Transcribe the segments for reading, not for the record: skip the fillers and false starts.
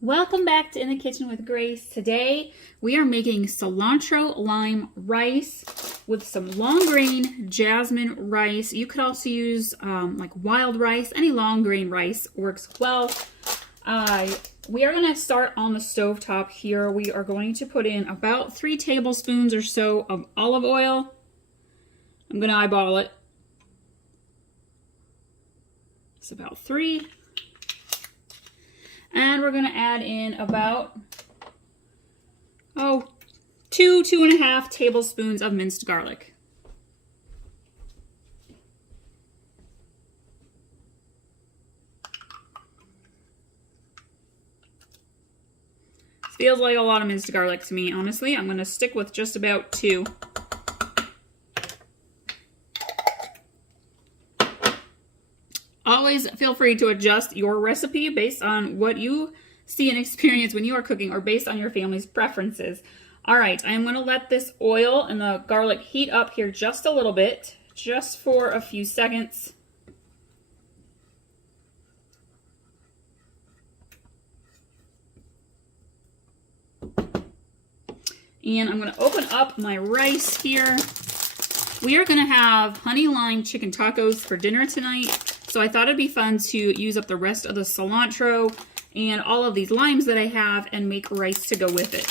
Welcome back to In the Kitchen with Grace. Today we are making cilantro lime rice with some long grain jasmine rice. You could also use like wild rice. Any long grain rice works well. We are going to start on the stove top here. We are going to put in about 3 tablespoons or so of olive oil. I'm going to eyeball it. It's about 3. And we're going to add in about, 2.5 tablespoons of minced garlic. This feels like a lot of minced garlic to me, honestly. I'm going to stick with just about 2. Always feel free to adjust your recipe based on what you see and experience when you are cooking or based on your family's preferences. All right, I'm going to let this oil and the garlic heat up here just a little bit, just for a few seconds. And I'm going to open up my rice here. We are going to have honey lime chicken tacos for dinner tonight. So I thought it'd be fun to use up the rest of the cilantro and all of these limes that I have and make rice to go with it.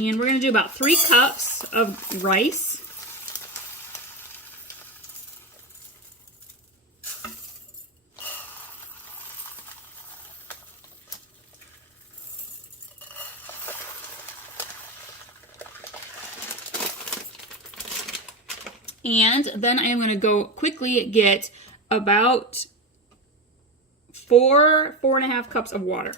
And we're going to do about 3 cups of rice. And then I am going to go quickly get about 4.5 cups of water.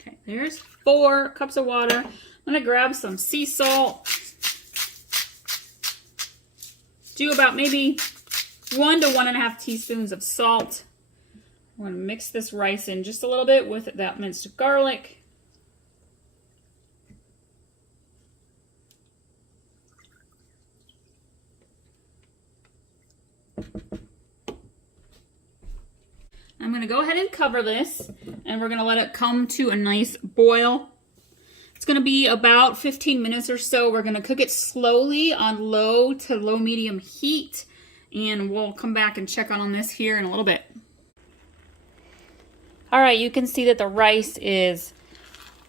Okay, there's 4 cups of water. I'm going to grab some sea salt. Do about maybe 1 to 1.5 teaspoons of salt. I'm going to mix this rice in just a little bit with that minced garlic. I'm going to go ahead and cover this, and we're going to let it come to a nice boil. It's going to be about 15 minutes or so. We're going to cook it slowly on low to low medium heat, and we'll come back and check on this here in a little bit. All right, you can see that the rice is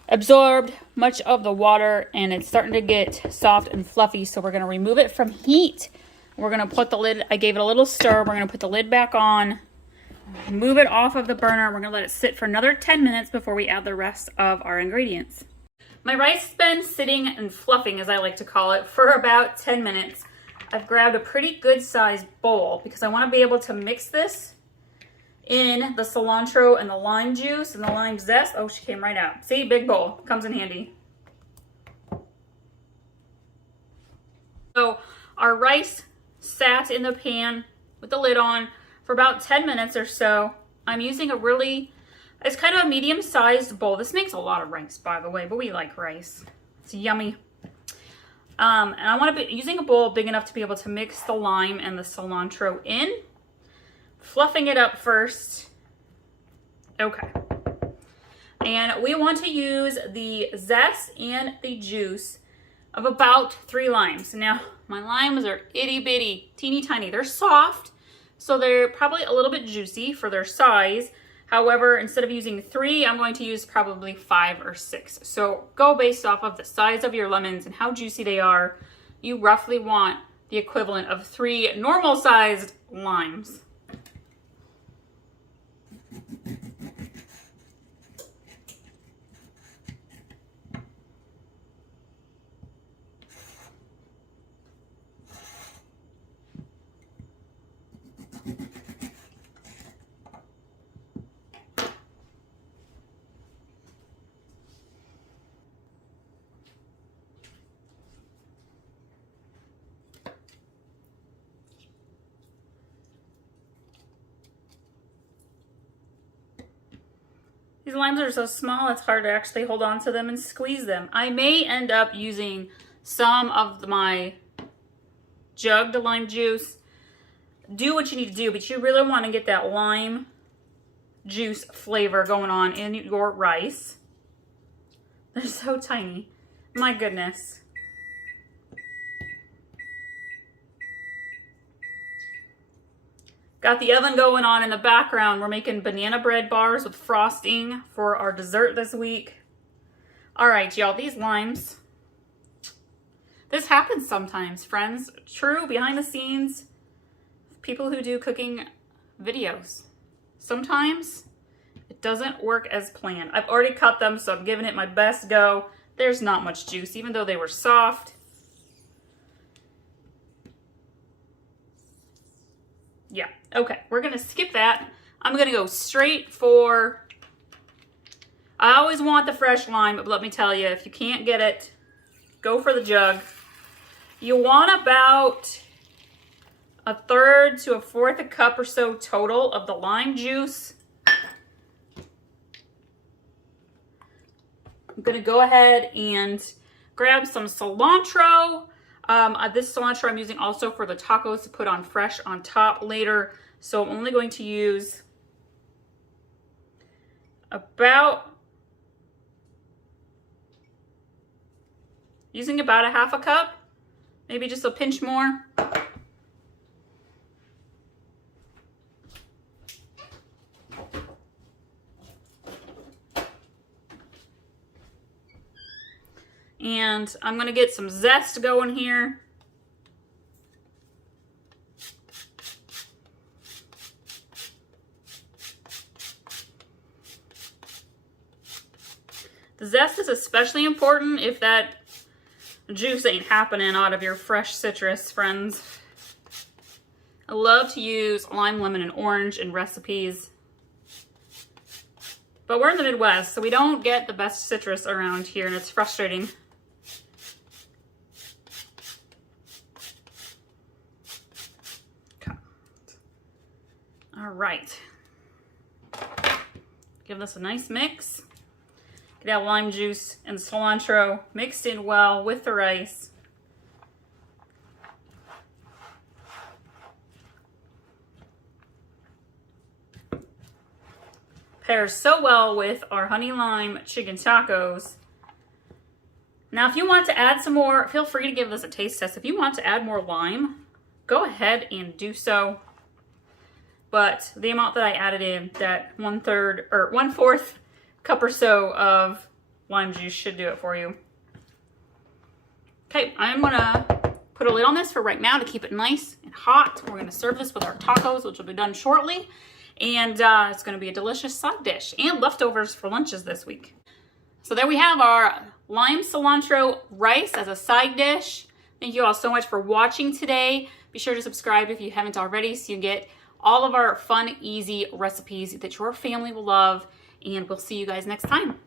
absorbed much of the water, and it's starting to get soft and fluffy, so we're going to remove it from heat. We're going to put the lid, I gave it a little stir, we're going to put the lid back on. Move it off of the burner. We're going to let it sit for another 10 minutes before we add the rest of our ingredients. My rice has been sitting and fluffing, as I like to call it, for about 10 minutes. I've grabbed a pretty good sized bowl because I want to be able to mix this in the cilantro and the lime juice and the lime zest. Oh, she came right out. See, big bowl. Comes in handy. So our rice sat in the pan with the lid on for about 10 minutes or so. I'm using it's kind of a medium-sized bowl. This makes a lot of rice, by the way, but we like rice. It's yummy. And I want to be using a bowl big enough to be able to mix the lime and the cilantro in. Fluffing it up first. Okay. And we want to use the zest and the juice of about 3 limes. Now, my limes are itty-bitty, teeny-tiny. They're soft, so they're probably a little bit juicy for their size. However, instead of using 3, I'm going to use probably 5 or 6. So go based off of the size of your lemons and how juicy they are. You roughly want the equivalent of 3 normal-sized limes. These limes are so small, it's hard to actually hold on to them and squeeze them. I may end up using some of my jugged lime juice. Do what you need to do, but you really want to get that lime juice flavor going on in your rice. They're so tiny. My goodness. Got the oven going on in the background. We're making banana bread bars with frosting for our dessert this week. All right, y'all, these limes. This happens sometimes, friends. True, behind the scenes, people who do cooking videos. Sometimes it doesn't work as planned. I've already cut them, so I'm giving it my best go. There's not much juice, even though they were soft. Yeah, okay, we're gonna skip that. I'm gonna go straight for, I always want the fresh lime, but let me tell you, if you can't get it, go for the jug. You want about 1/3 to 1/4 a cup or so total of the lime juice. I'm gonna go ahead and grab some cilantro. This cilantro I'm using also for the tacos to put on fresh on top later. So I'm only going to use about a 1/2 cup, maybe just a pinch more. And I'm gonna get some zest going here. The zest is especially important if that juice ain't happening out of your fresh citrus, friends. I love to use lime, lemon, and orange in recipes. But we're in the Midwest, so we don't get the best citrus around here, and it's frustrating. Okay. All right. Give this a nice mix. Get that lime juice and cilantro mixed in well with the rice. Pairs so well with our honey lime chicken tacos. Now, if you want to add some more, feel free to give this a taste test. If you want to add more lime, go ahead and do so. But the amount that I added in, that 1/3 or 1/4 cup or so of lime juice should do it for you. Okay, I'm gonna put a lid on this for right now to keep it nice and hot. We're gonna serve this with our tacos, which will be done shortly. And it's gonna be a delicious side dish and leftovers for lunches this week. So there we have our lime cilantro rice as a side dish. Thank you all so much for watching today. Be sure to subscribe if you haven't already so you get all of our fun, easy recipes that your family will love. And we'll see you guys next time.